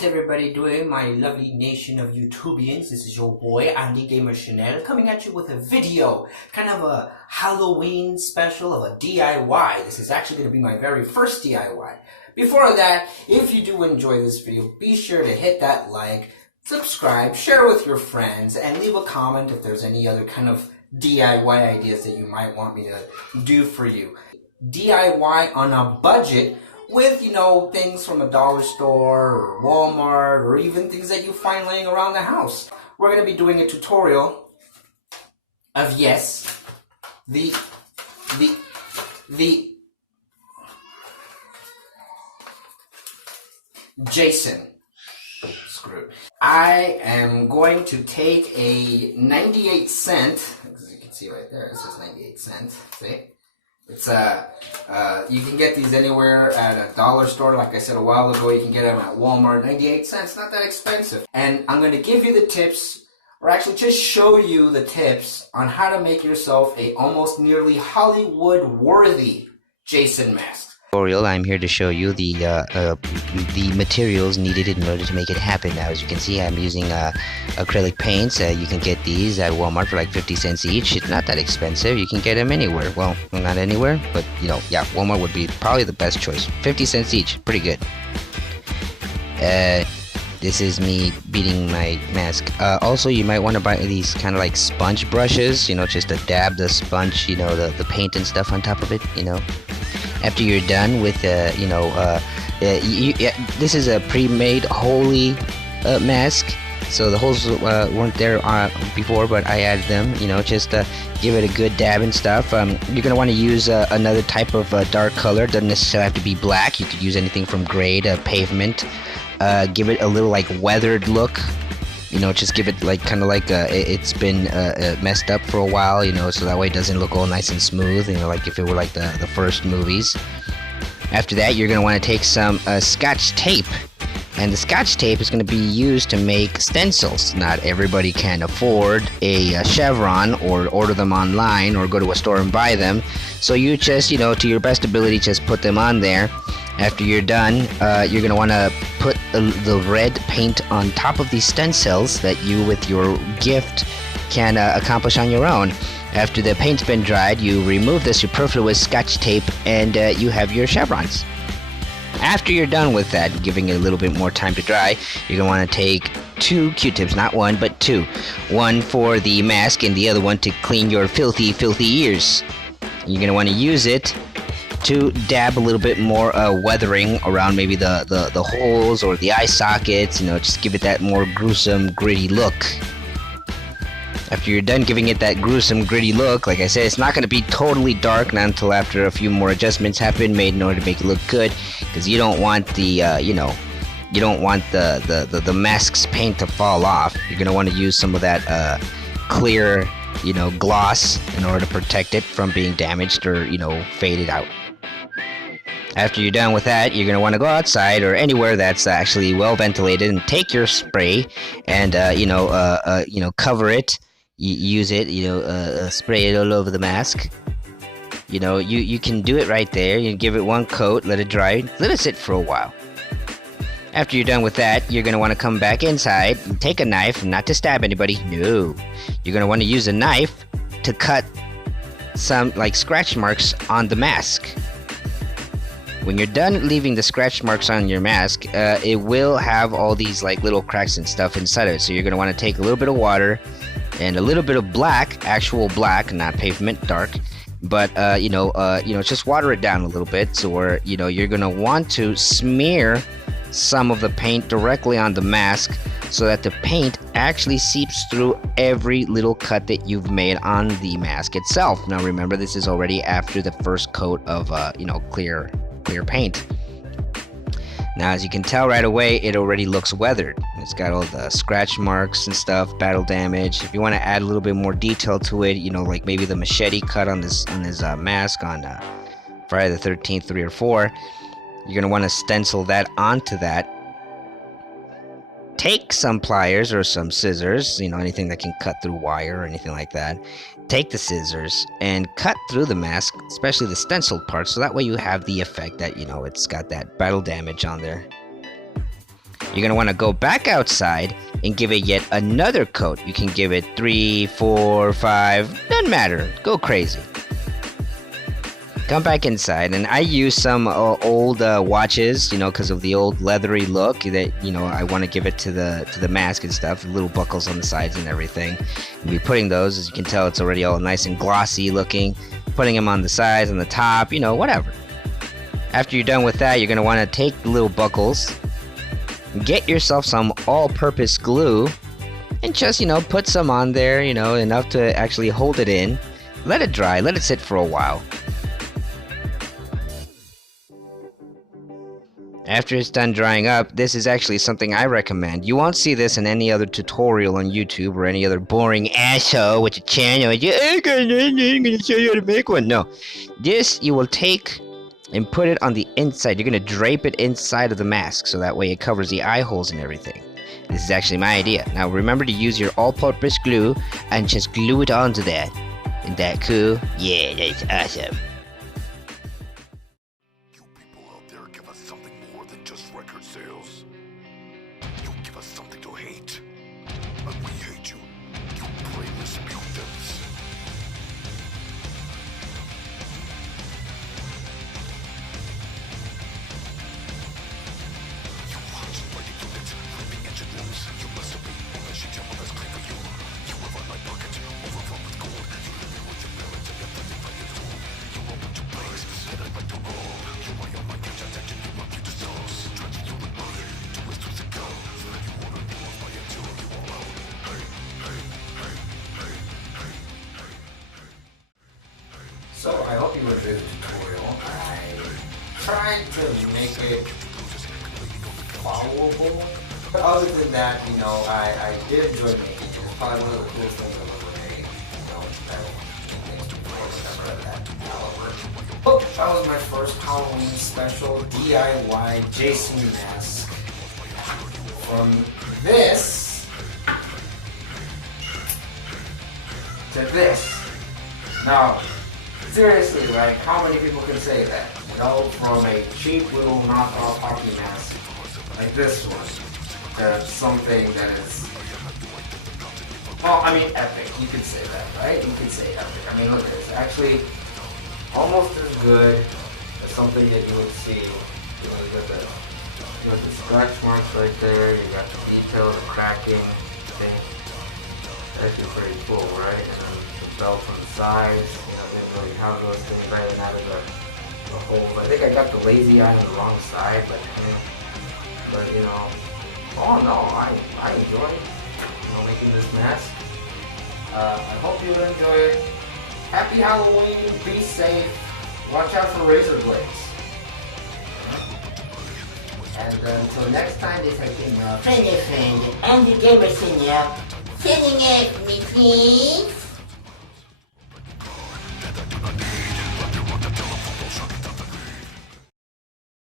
How's everybody doing, my lovely nation of YouTubians? This is your boy, Andy Gamer Chanel, coming at you with a video, kind of a Halloween special of a DIY. This is actually going to be my very first DIY. Before that, if you do enjoy this video, be sure to hit that like, subscribe, share with your friends, and leave a comment if there's any other kind of DIY ideas that you might want me to do for you. DIY on a budget with, things from a dollar store or Walmart or even things that you find laying around the house. We're going to be doing a tutorial of, yes, the Jason. Screw it. I am going to take a 98-cent, as you can see right there, this is 98 cents, see? It's you can get these anywhere at a dollar store. Like I said a while ago, you can get them at Walmart. 98 cents, not that expensive. And I'm going to give you the tips, or actually just show you the tips on how to make yourself a almost nearly Hollywood-worthy Jason mask. I'm here to show you the materials needed in order to make it happen. Now, as you can see, I'm using acrylic paints. You can get these at Walmart for like 50 cents each. It's not that expensive. You can get them anywhere. Well, not anywhere, but yeah, Walmart would be probably the best choice. 50 cents each, pretty good. This is me beating my mask. Also, you might want to buy these kind of like sponge brushes, just to dab the sponge, the paint and stuff on top of it, After you're done with, this is a pre-made Holy mask, so the holes weren't there before, but I added them, just to give it a good dab and stuff. You're going to want to use another type of dark color. Doesn't necessarily have to be black. You could use anything from gray to pavement. Give it a little like weathered look. Just give it like kind of like it's been messed up for a while, so that way it doesn't look all nice and smooth, like if it were like the first movies. After that, you're going to want to take some Scotch tape, and the Scotch tape is going to be used to make stencils. Not everybody can afford a chevron or order them online or go to a store and buy them, so you just, to your best ability, just put them on there. After you're done, you're going to want to put the red paint on top of these stencils that you, with your gift, can accomplish on your own. After the paint's been dried, you remove the superfluous Scotch tape and you have your chevrons. After you're done with that, giving it a little bit more time to dry, you're going to want to take 2 Q-tips, not one, but 2. One for the mask and the other one to clean your filthy, filthy ears. You're going to want to use it to dab a little bit more weathering around maybe the holes or the eye sockets, just give it that more gruesome, gritty look. After you're done giving it that gruesome, gritty look, like I said, it's not going to be totally dark, not until after a few more adjustments have been made in order to make it look good, because you don't want the, you don't want the mask's paint to fall off. You're going to want to use some of that clear, gloss in order to protect it from being damaged or, faded out. After you're done with that, you're going to want to go outside or anywhere that's actually well ventilated and take your spray and, cover it, use it, spray it all over the mask. You can do it right there. You give it one coat, let it dry, let it sit for a while. After you're done with that, you're going to want to come back inside and take a knife, not to stab anybody, no. You're going to want to use a knife to cut some, like, scratch marks on the mask. When you're done leaving the scratch marks on your mask, it will have all these like little cracks and stuff inside of it. So you're going to want to take a little bit of water and a little bit of black, actual black, not pavement, dark. But, just water it down a little bit. So where, you're going to want to smear some of the paint directly on the mask so that the paint actually seeps through every little cut that you've made on the mask itself. Now remember, this is already after the first coat of, clear paint. Now, as you can tell right away, it already looks weathered. It's got all the scratch marks and stuff, battle damage. If you want to add a little bit more detail to it, like maybe the machete cut on his mask on Friday the 13th, 3 or 4, you're going to want to stencil that onto that. Take some pliers or some scissors, anything that can cut through wire or anything like that. Take the scissors and cut through the mask, especially the stenciled part, so that way you have the effect that, it's got that battle damage on there. You're gonna want to go back outside and give it yet another coat. You can give it 3, 4, 5, doesn't matter. Go crazy. Come back inside, and I use some old watches, you know, because of the old leathery look that, you know, I want to give it to the mask and stuff. Little buckles on the sides and everything. And be putting those, as you can tell, it's already all nice and glossy looking. Putting them on the sides, on the top, you know, whatever. After you're done with that, you're gonna want to take the little buckles, get yourself some all-purpose glue, and just, you know, put some on there, you know, enough to actually hold it in. Let it dry. Let it sit for a while. After it's done drying up, this is actually something I recommend. You won't see this in any other tutorial on YouTube or any other boring asshole with a channel. I'm gonna show you how to make one. No. This you will take and put it on the inside. You're gonna drape it inside of the mask so that way it covers the eye holes and everything. This is actually my idea. Now remember to use your all-purpose glue and just glue it onto that. Isn't that cool? Yeah, that's awesome. Sales. You give us something to hate, and we hate you, you brainless mutants. You hot-blooded units, ripping engine rooms. You must obey all the shit your mother's claim for you. You have on my pocket, overrun with gold. You live here with your parents and your 35 years old. You open your place, and I bite the roll. You are on my catch attention, you want you to sauce. So I hope you enjoyed the tutorial. I tried to make it followable, but other than that, you know, I did enjoy making it. It's probably one of the coolest things I've ever made. You know, I don't think before ever that caliber. But that was my first Halloween special DIY Jason mask. From this to this. Now, seriously, like, how many people can say that? You know, from a cheap little knockoff hockey mask like this one to something that is, well, I mean, epic. You could say that, right? You could say epic. I mean, look at this. Actually, almost as good as something that you would see. You know, you got the scratch marks right there. You got the detail, the cracking thing. That's actually pretty cool, right? And then the belt on the sides. You know, didn't really have those things right out of the holes. I think I got the lazy eye on the wrong side, but you know, oh no, I enjoy, you know, making this mask. I hope you enjoy it. Happy Halloween. Be safe. Watch out for razor blades. And until next time, this has been your friend, Andy Gamer Senior. Sending it, me please.